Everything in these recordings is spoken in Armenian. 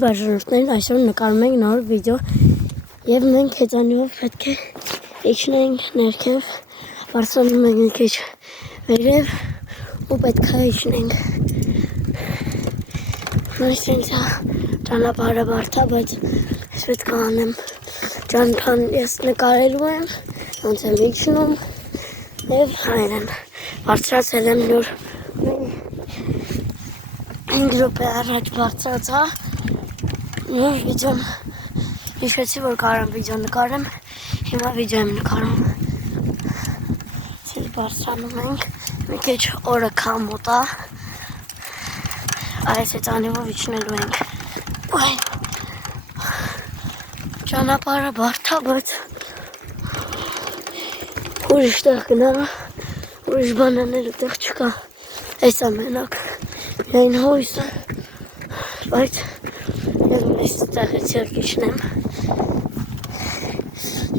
Բաժանորդներին այսօր նկարում ենք նոր վիդեո և մենք հեծանիվով պետք է իջնենք ներքև, բարձրանում ենք մի քիչ վերև ու պետք է իջնենք։ Այսինքն ճանապարհը բարդ է, բայց ես պետք է անեմ ճանապարհն ես նկարելու եմ, ոնց եմ իջնում և այլն։ Բարձրացել եմ նոր 5 րոպե առաջ բարձրացա։ Նոր վիդեոն հիշեցի, որ կարող եմ վիդեո նկարեմ, հիմա վիդեո եմ նկարում։ Ցույց բարձրանում ենք, մի քիչ օրը քամոտ է, այս հեծանիվով իջնելու ենք։ Ճանապարհը բարդ է, բայց ուրիշ տեղ գնալու, ուրիշ բան անելու տեղ չկա, այս է մենակ, միայն հույսը, բայց ես այս տեղից եք իջնեմ։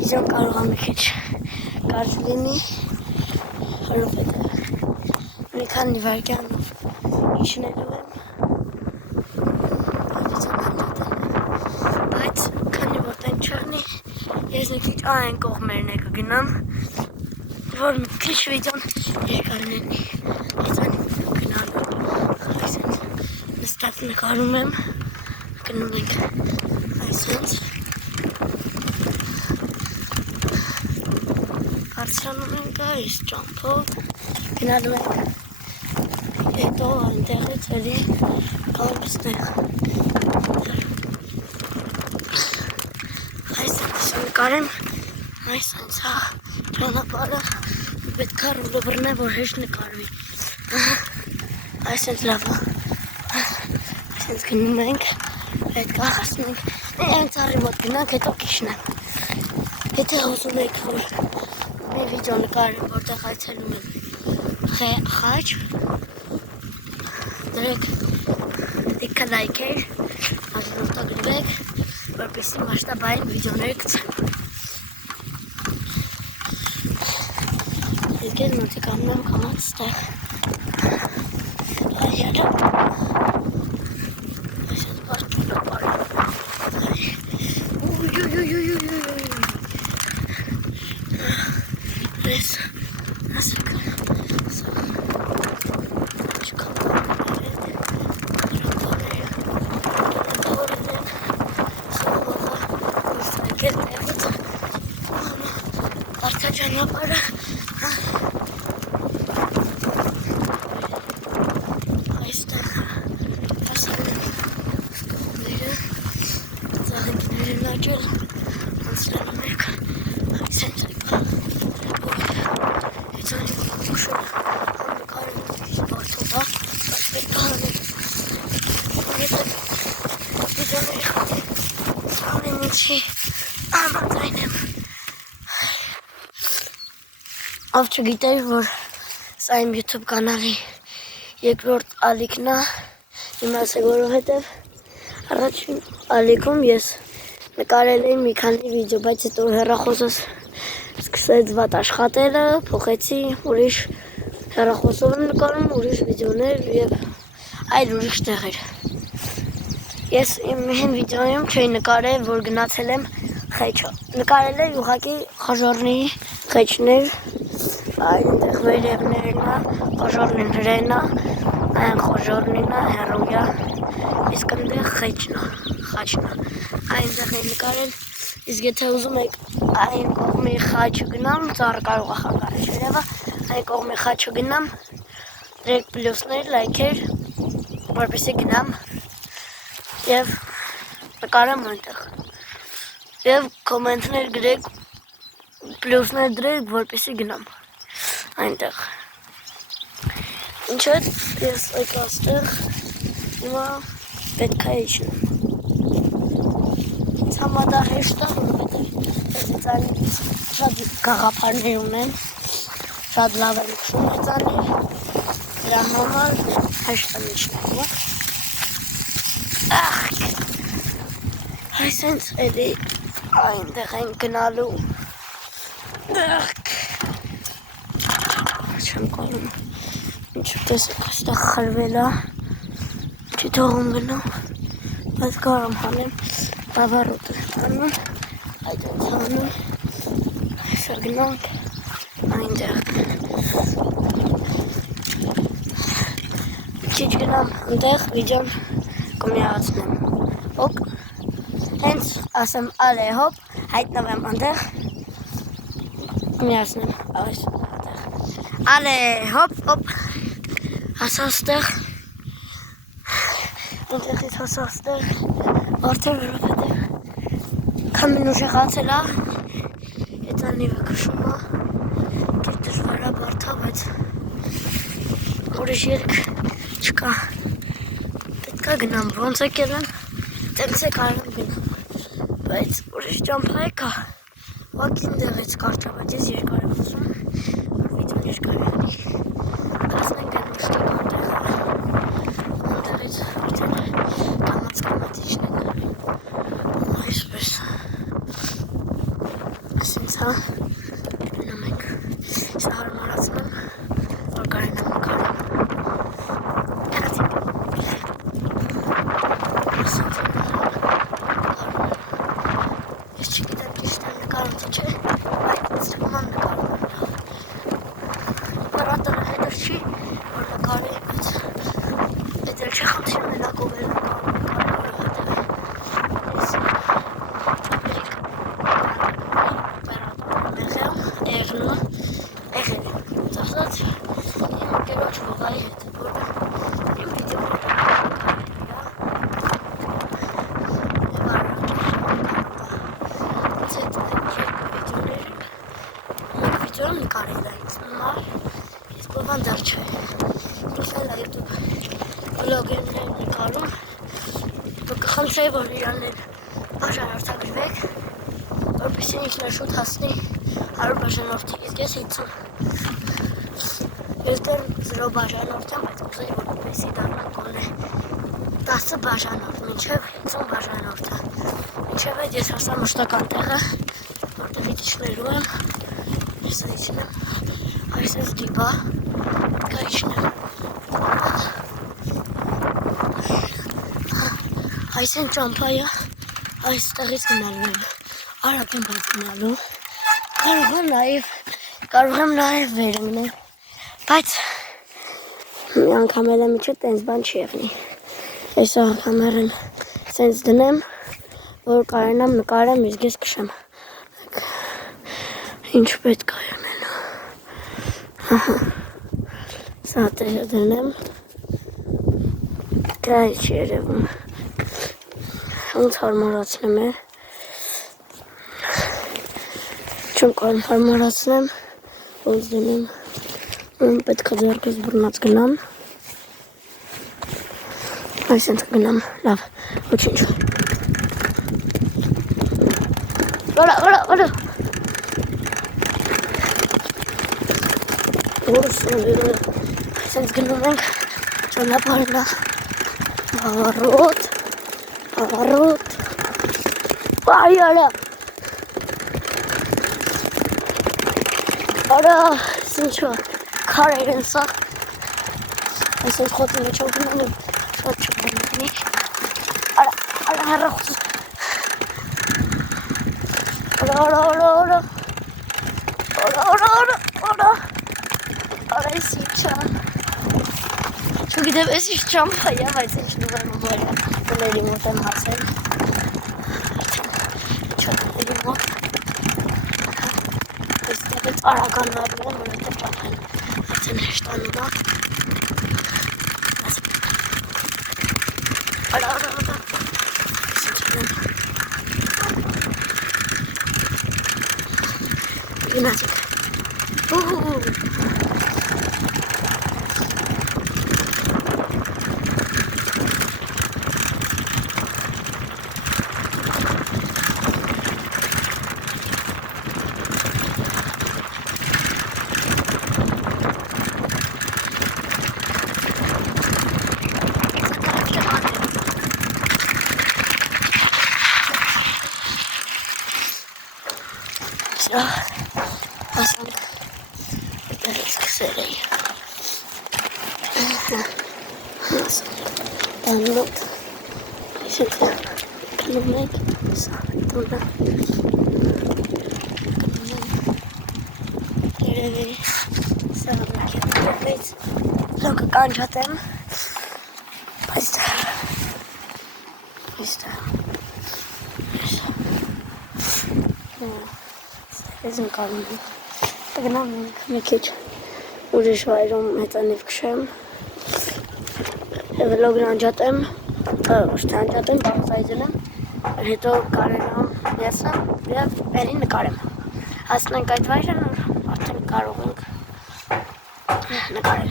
Իջան կարող է մի քիչ կարճ լինի, որովհետև մի քանի վայրկյանով իջնելու եմ, բայց քանի որ տեն չեղնի, ես մի քիչ այն կողմերն է կգնամ, որ մի քիչ վիդեոն երկար լինի, հեծանիվ գնալու, նստած նկարում եմ, գնում ենք այսպես, բարձրանում ենք այս ճամփով, գնալու ենք, հետո այնտեղից էլի գալու ստեղ։ Այսպես նկարեմ, այսպես է ճանապարհը, պետք է ռուլը բռնեմ, որ հեշտ նկարվի։ Այսպես լավ է։ Այսպես գնում ենք, պետք է ասում ենք, այն ծառի մոտ գնանք, հետո կիջնեմ։ Եթե ուզում եք, որ մի վիդեո նկարեմ, որտեղ այցելում եմ Խաչ, դրեք դիքա լայքեր, արտադրվեք, որպեսզի մասշտաբային վիդեոներ գցեմ։ Եկել մոտիկ ամնեմ կամած ստեղ։ Այհերա։ Այսպես բարդ ճանապարհ։ Այս ասեք։ Բարդ ճանապարհը։ Նաջել անցնում եք այսենց հեծանի ուշը նկարում բարդոտ է, բայց պետք է անեմ ինչի ամատայն եմ ով չգիտեր, որ սա իմ YouTube կանալի երկրորդ ալիքն է, իմացեք, որովհետև առաջին ալիքում ես նկարել էի մի քանի վիդեո, բայց հետո հեռախոսս սկսեց վատ աշխատելը, փոխեցի, ուրիշ հեռախոսով եմ նկարում, ուրիշ վիդեոներ և այլ ուրիշ տեղեր։ Ես իմ հին վիդեոյում չէի նկարել, որ գնացել եմ Խեչը։ Նկարել եմ ուղղակի Խոժոռնի խեչներ, այնտեղ վերևներն է, Խոժոռնին հրեն է, այն Խոժոռնին է, հեռու է, իսկ այնտեղ Խաչն է, այնտեղ եմ նկարել, իսկ եթե ուզում եք այն կողմի խաչը գնամ, ծառը կարող է խանգարել վերևը, այն կողմի խաչը գնամ, դրեք պլյուսներ, լայքեր, որպեսզի գնամ և նկարեմ այնտեղ և կոմենտներ գրեք, պլյուսներ դրեք, որպեսզի գնամ այնտեղ։ Ինչ է, ես եկա այստեղ, հիմա պետք է իջնեմ։ Համա դա հեշտ է, որովհետև հեծանիվից շատ գաղափարներ ունեն, շատ լավ եմ քշում հեծանիվ, դրա համար հեշտ եմ իջնելու։ Այսենց էլի այնտեղ են գնալու։ Չեմ կարում, ինչ տեսեք այստեղ խրվել է, չի թողում գնամ, Բայց կարամ հանեմ բավարոտը անում, այդ ընց անում, այսա գնանք այնտեղ։ Քիչ գնամ այնտեղ վիդեոն կմիացնեմ։ Ոք, հենց ասեմ ալե հոպ, հայտնվեմ այնտեղ, կմիացնեմ այս այնտեղ։ Ալե հոպ, հոպ, ասաստեղ, այնտեղից ասաստեղ, արդեն որովհետև քամին ուժեղացել է, եթանիվը քշում է, դեռ դժվար է բարդա, բայց ուրիշ երկ չկա, պետք է գնամ, ոնց եկել եմ, տենց է կարում գնամ, բայց ուրիշ ճամփա եկա, ուղղակի ընդեղից կարճ է, բայց ես երկար եմ ուզում, որ վիդեոն երկար անի, հասնենք այն մշտակ ընդեղից արդեն կամաց իջնենք, այսպես, ասենց հա, գնում ենք, սա հարմարացնում, որ կարենամ նկարում, ես չգիտեմ ճիշտ եմ նկարում թե չէ, բայց ստվում եմ նկարում եմ լավ, պարատորը հետր չի, որ նկարի, բայց հետ էլ չի խնդիրում էլակով էլ նկարում որովհետև ես Էրնում, եղել եմ, ասած իմ կերոջ հողայի հետ, որ իմ վիդեոները վիդեոն նկարել է ինձ համար, ես բովան դար չէ, ինքն էլ YouTube վլոգերներ նկարում, որ կխնդրեի, որ իրաններ բաժանորդագրվեք, որպեսզի ինքն էլ շուտ հասնի 100 բաժանորդի, իսկ ես 50, ես դեռ 0 բաժանորդ եմ, բայց կուզեի, որպեսզի դառնա գոնե 10 բաժանորդ, մինչև 50 բաժանորդը, մինչև այդ ես հասա մշտական տեղը, որտեղից իջնելու եմ, ես իջնեմ, այսպես դիպա, կա իջնեմ, այս են ճամփայը, այս տեղից գնալու եմ, արագ եմ բայց գնալու, կարող եմ նաև վեր ընկնել, բայց մի անգամ էլ եմ իջել, տենց բան չի եղնի, այս կամերան սենց դնեմ, որ կարենամ նկարեմ, իսկ ես քշեմ, ինչ պետք է եղնելու, սա տեղը դնեմ, դա չի երևում, ոնց հարմարացնեմ է, չեմ կարում հարմարացնեմ, ոնց դնեմ, պետք է ձեռքս բռնած գնամ, այսենց գնամ, լավ, ոչինչ, վրա, այսենց գնում ենք, ճանապարհնա, Поворот. Поехали. Ora, sincho. Karayın sağ. Nasıl kodunu çok önemli. Çok önemli. Ora. Ora, sincho. Çok gidemez hiç çampaya. Ben seçtim ben böyle. Böyle limondan hasar. Çok limon. Evet, araganlar bile böyle tepeden. Zaten heştanında. Ara. Seçtim. Gimnastik. Aslında biraz kısırayım. Aslında download. Şöyle. Գնում ենք սա տունը։ Երևի սա մեկից լոկը կանջատեմ, բայց Ես ընկալում եմ, տգնամ մի քիչ ուրիշ վայրում մեծանիվ քշեմ, վլոգն անջատեմ, ոչ թե անջատեմ, բաղձայձնեմ, հետո կարենամ եսնեմ և վերին նկարեմ, հասնենք այդ վայրն արդեն կարող ենք նկարել,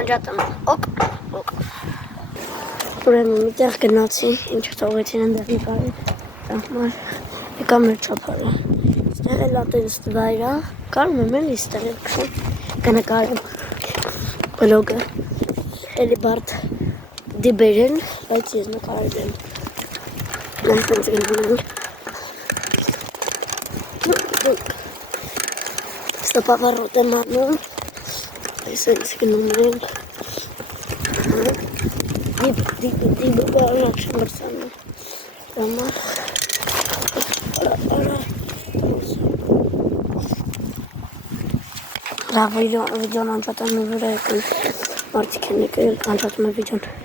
անջատեմ, օկ, ուրեմն միտեղ գնացի, ինչ թողեցին ընդեղ նկարել, համար եկա մեր չապարը, ստեղ էլ ատենստ վայրա, կարում եմ էլ իստեղ էլ քշեմ, կնկարեմ վլոգը, էլի բարդ դիբեր են, բայց ես նկարել եմ, նայստենց գնում ենք, ստապավարոտ եմ անում, այսենց գնում ենք, դիբը բարակ շեմ բրսանում, դամա, լավ վիդեոն անջատան մի վրա եկել, մարդիկ են եկել, անջատում է վիդեոն։